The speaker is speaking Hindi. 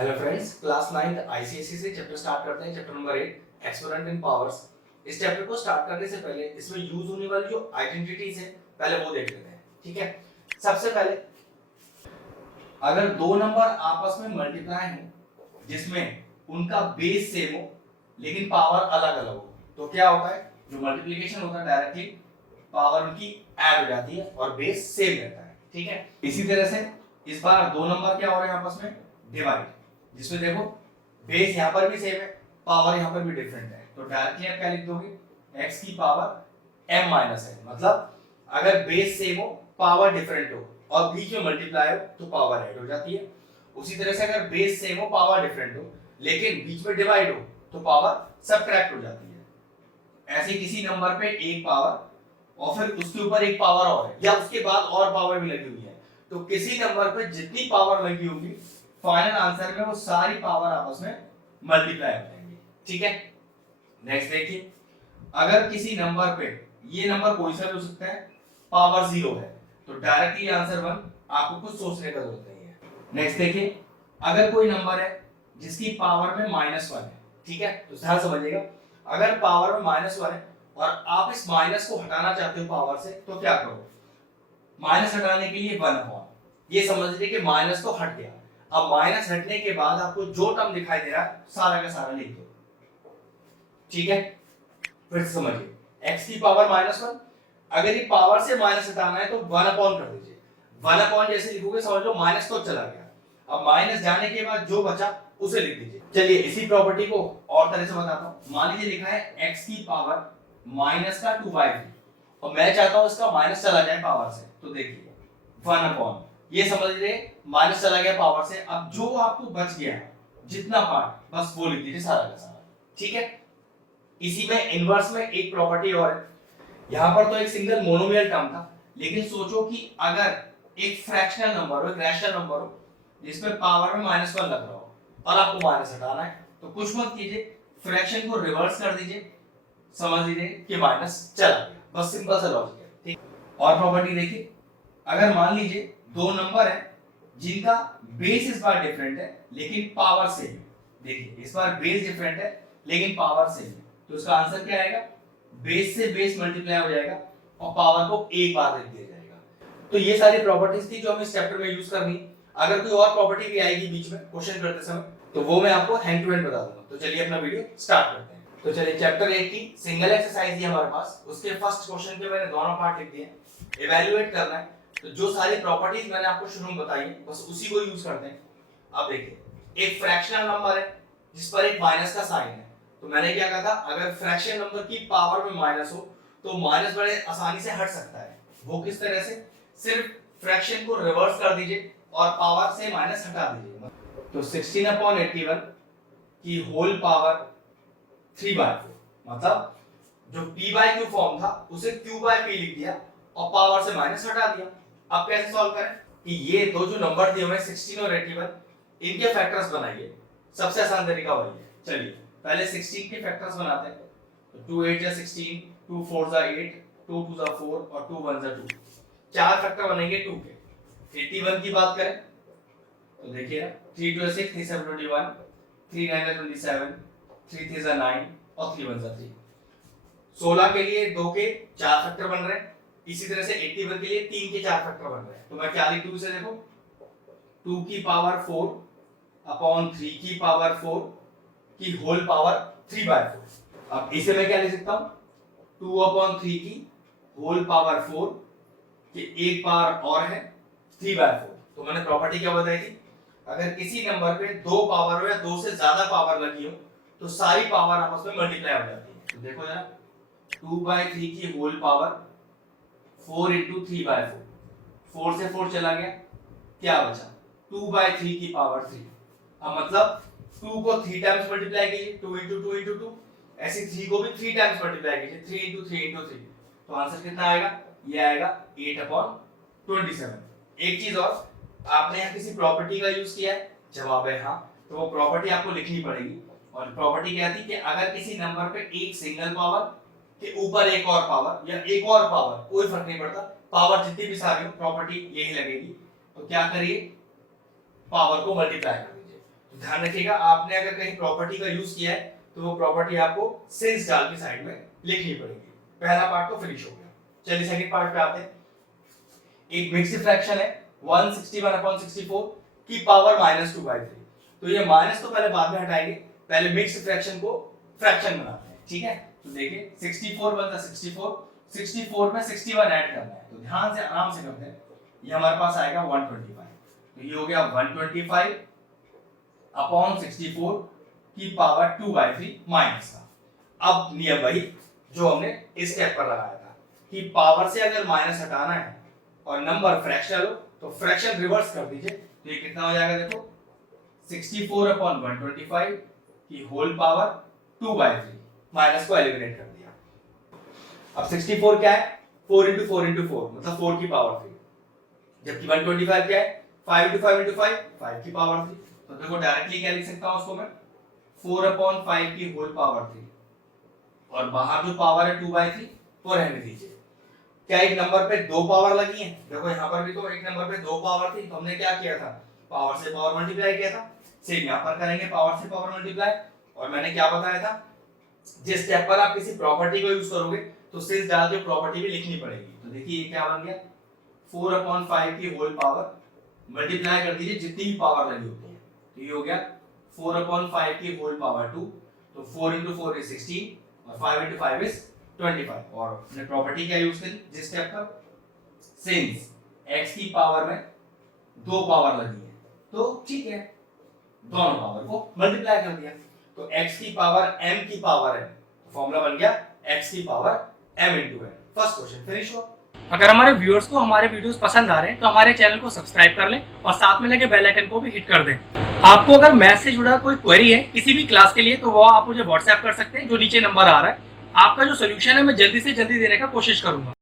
Hello friends, class 9th ICSE से चैप्टर स्टार्ट करते हैं। चैप्टर नंबर 8 एक्सपोनेंट इन पावर्स। इस चैप्टर को स्टार्ट करने से पहले इसमें यूज होने वाली जो आइडेंटिटीज है पहले वो देख लेते हैं। ठीक है, सबसे पहले अगर दो नंबर आपस में मल्टीप्लाई हो जिसमें उनका बेस सेम हो लेकिन पावर अलग अलग हो तो क्या होता है, जो मल्टीप्लिकेशन होता है डायरेक्टली पावर उनकी ऐड हो जाती है और बेस सेम रहता है। ठीक है, इसी तरह से इस बार दो नंबर क्या हो रहे हैं आपस में डिवाइड, जिसमें देखो बेस यहाँ पर भी सेम है, पावर यहाँ पर भी डिफरेंट है, तो डायरेक्टली आप क्या लिख दोगे, x की पावर m माइनस है। मतलब अगर बेस सेम हो पावर डिफरेंट हो और बीच में मल्टीप्लाई हो तो पावर ऐड हो जाती है। उसी तरह से अगर बेस सेम हो पावर डिफरेंट हो लेकिन बीच में डिवाइड हो तो पावर सबट्रैक्ट हो जाती है। ऐसे किसी नंबर पे एक पावर और फिर उसके ऊपर एक पावर और है या उसके बाद और पावर भी लगी हुई है, तो किसी नंबर पे जितनी पावर लगी होगी फाइनल आंसर में वो सारी पावर आपस में मल्टीप्लाई हो जाएंगी। ठीक है, नेक्स्ट देखिए, अगर किसी नंबर पे ये नंबर कोई सा भी हो सकता है पावर 0 है तो डायरेक्टली आंसर 1, आपको कुछ सोचने का जरूरत नहीं है। नेक्स्ट देखिए, अगर कोई नंबर है जिसकी पावर में -1 है, ठीक है, तो ध्यान समझिएगा, अगर पावर में -1 है और आप इस माइनस को हटाना चाहते हो पावर से तो क्या करो, माइनस हटाने के लिए 1 हो, ये समझ लीजिए कि माइनस तो हट गया। अब माइनस हटने के बाद आपको जो टर्म दिखाई दे रहा है सारा का सारा लिख दो। ठीक है, फिर से समझिए, x की पावर -1, अगर ये पावर से माइनस हटाना है तो 1 अपॉन कर दीजिए। 1 अपॉन जैसे लिखोगे समझ लो माइनस तो चला गया, अब माइनस जाने के बाद जो बचा उसे लिख दीजिए। चलिए इसी प्रॉपर्टी को और तरह से बताता हूं। मान लीजिए लिखा है x की पावर माइनस का 2/3 और मैं चाहता हूं इसका माइनस चला जाए पावर से, तो देखिए 1 अपॉन, ये समझ लीजिए माइनस चला गया पावर से, अब जो आपको बच गया जितना पार्ट बस वो लिख दीजिए सारा का सारा। ठीक है, इसी में इनवर्स में एक प्रॉपर्टी और है, यहां पर तो एक सिंगल मोनोमियल टर्म था, लेकिन सोचो कि अगर एक फ्रैक्शनल नंबर हो, एक रैशनल नंबर हो जिसमें पावर में -1 लग रहा हो और आपको माइनस हटाना है, तो कुछ मत कीजिए, फ्रैक्शन को रिवर्स कर दीजिए, समझ लीजिए कि माइनस चला गया, बस सिंपल सा लॉजिक है। ठीक, और प्रॉपर्टी देखिए, अगर मान लीजिए दो नंबर है जिनका बेस इस बार डिफरेंट है लेकिन पावर सेम है, देखिए इस बार बेस डिफरेंट है लेकिन पावर सेम है, तो इसका आंसर क्या आएगा, बेस से बेस मल्टीप्लाई हो जाएगा और पावर को एक बार लिख दिया जाएगा। तो ये सारी प्रॉपर्टीज थी जो हम इस चैप्टर में यूज करनी। अगर कोई और प्रॉपर्टी भी आएगी बीच में क्वेश्चन करते समय तो वो मैं आपको हैंड टू हैंड बता दूंगा। तो चलिए अपना वीडियो स्टार्ट करते हैं। तो चलिए चैप्टर 8 की सिंगल एक्सरसाइज है हमारे पास, उसके फर्स्ट क्वेश्चन के मैंने दोनों पार्ट लिख दिए, इवैल्यूएट करना है, तो जो सारी प्रॉपर्टीज मैंने आपको शुरू में बताई बस उसी को यूज करते हैं। अब देखिए, एक फ्रैक्शनल नंबर है जिस पर एक माइनस का साइन है, तो मैंने क्या कहा था, अगर फ्रैक्शन नंबर की पावर में माइनस हो तो माइनस बड़े आसानी से हट सकता है। वो किस तरह से, सिर्फ फ्रैक्शन को रिवर्स कर दीजिए और पावर से माइनस हटा दीजिए। तो 16/81 की होल पावर 3/4, मतलब जो p/q फॉर्म था उसे q/p लिख दिया और पावर से माइनस हटा दिया। अब कैसे सॉल्व करें कि ये दो जो नंबर दिए हुए 16 और 81 इनके फैक्टर्स बनाइए, सबसे आसान तरीका वही है। चलिए पहले 16 के फैक्टर्स बनाते हैं, तो 2 8 जा 16, 2 4 जा 8, 2 2 जा 4 और 2 1 जा 2, चार फैक्टर बनेंगे 2 के। 81 की बात करें तो देखिए 3 2 6, 3 7 21, 3 9 27, 3 3 जा 9 और 3 1 जा 3। 16 के लिए 2 के 4 फैक्टर बन रहे हैं, इसी तरह से 81 के लिए 3 के 4 फैक्टर बन रहे हैं, तो मैं क्या लिख दूं इसे, देखो 2 की पावर 4 अपॉन 3 की पावर 4 की होल पावर 3/4। अब इसे मैं क्या लिख सकता हूं, 2/3 की होल पावर 4 कि एक पावर और है 3/4। तो मैंने प्रॉपर्टी क्या बताई थी, अगर किसी नंबर पे दो पावर हो या दो से ज्यादा पावर लगी हो तो सारी पावर आपस में मल्टीप्लाई हो जाती है। तो देखो जरा, 2/3 की होल पावर 4 × 3/4, 4 से 4 चला गया, क्या बचा 2/3 की पावर 3। अब मतलब 2 को 3 टाइम्स मल्टीप्लाई कीजिए, 2 × 2 × 2, ऐसे 3 को भी 3 टाइम्स मल्टीप्लाई कीजिए, 3 × 3 × 3, तो आंसर कितना आएगा, ये आएगा 8/27। एक चीज और, आपने यहाँ किसी प्रॉपर्टी का यूज किया है, जवाब है हाँ, तो वो प्रॉपर्टी आपको लिखनी पड़ेगी। और प्रॉपर्टी क्या थी कि अगर किसी नंबर पे एक सिंगल पावर के ऊपर एक और पावर या एक और पावर, कोई फर्क नहीं पड़ता, पावर जितनी भी सारी हो प्रॉपर्टी यही लगेगी, तो क्या करिए, पावर को मल्टीप्लाई कर दीजिए। ध्यान रखिएगा, आपने अगर कहीं प्रॉपर्टी का यूज किया है तो वो प्रॉपर्टी आपको सिंस डाल के साइड में लिखनी पड़ेगी। पहला पार्ट तो फिनिश हो गया। चलिए सेकंड पार्ट पे आते हैं। एक मिक्स्ड फ्रैक्शन है 161/64 की पावर -2/3। तो ये माइनस तो पहले बाद में हटाएंगे, पहले मिक्स्ड फ्रैक्शन को फ्रैक्शन बनाते हैं, ठीक है। तो देखिए 64 बनता 64, 64 में 61 ऐड करना है, तो ध्यान से आराम से करते हैं। ये हमारे पास आएगा 125, तो ये हो गया 125/64 की पावर 2/3 माइनस का। अब नियम वही जो हमने इस स्टेप पर लगाया था कि पावर से अगर माइनस हटाना है और नंबर फ्रैक्शनल हो तो फ्रैक्शन रिवर्स कर दीजिए, तो ये कितना हो जाएगा देखो 64/125 की होल पावर 2/3, माइनस को एलिमिनेट कर दिया। अब 64 क्या है 4 × 4 × 4 मतलब 4 की पावर 3, जबकि 125 क्या है 5 × 5 × 5 5 की पावर 3। तो देखो डायरेक्टली क्या लिख सकता हूं उसको मैं 4/5 की होल पावर 3, और बाहर जो पावर है 2/3 वो रहने दीजिए। क्या एक नंबर पे दो पावर लगी है, देखो यहाँ पर भी तो एक नंबर पे दो पावर थी, तो हमने क्या किया था पावर से पावर मल्टीप्लाई किया था। सेम यहाँ पर करेंगे पावर से पावर मल्टीप्लाई, और मैंने क्या बताया था जिस स्टेप पर आप किसी प्रॉपर्टी को यूज करोगे तो सिंस डाल के प्रॉपर्टी भी लिखनी पड़ेगी। तो देखिए ये क्या बन गया 4/5 की होल पावर मल्टीप्लाई कर दीजिए जितनी भी पावर लगी होती है, तो ये हो गया 4/5 की होल पावर 2, तो 4 × 4 is 16 और 5 × 5 is 25। और हमने प्रॉपर्टी क्या यूज करी जिस स्टेप पर सिंस x की पावर में दो पावर लगी है तो ठीक है दोनों पावर को मल्टीप्लाई कर दिया, तो x की पावर m की पावर है, तो फॉर्मूला बन गया x की power m × n। First question finish हुआ। अगर हमारे व्यूअर्स को हमारे वीडियोस पसंद आ रहे हैं तो हमारे चैनल को सब्सक्राइब कर लें और साथ में लगे बेल आइकन को भी हिट कर दें। आपको अगर मैथ से जुड़ा कोई क्वेरी है किसी भी क्लास के लिए तो वो आप मुझे व्हाट्सएप कर सकते हैं, जो नीचे नंबर आ रहा है। आपका जो सोल्यूशन है मैं जल्दी से जल्दी देने का कोशिश करूंगा।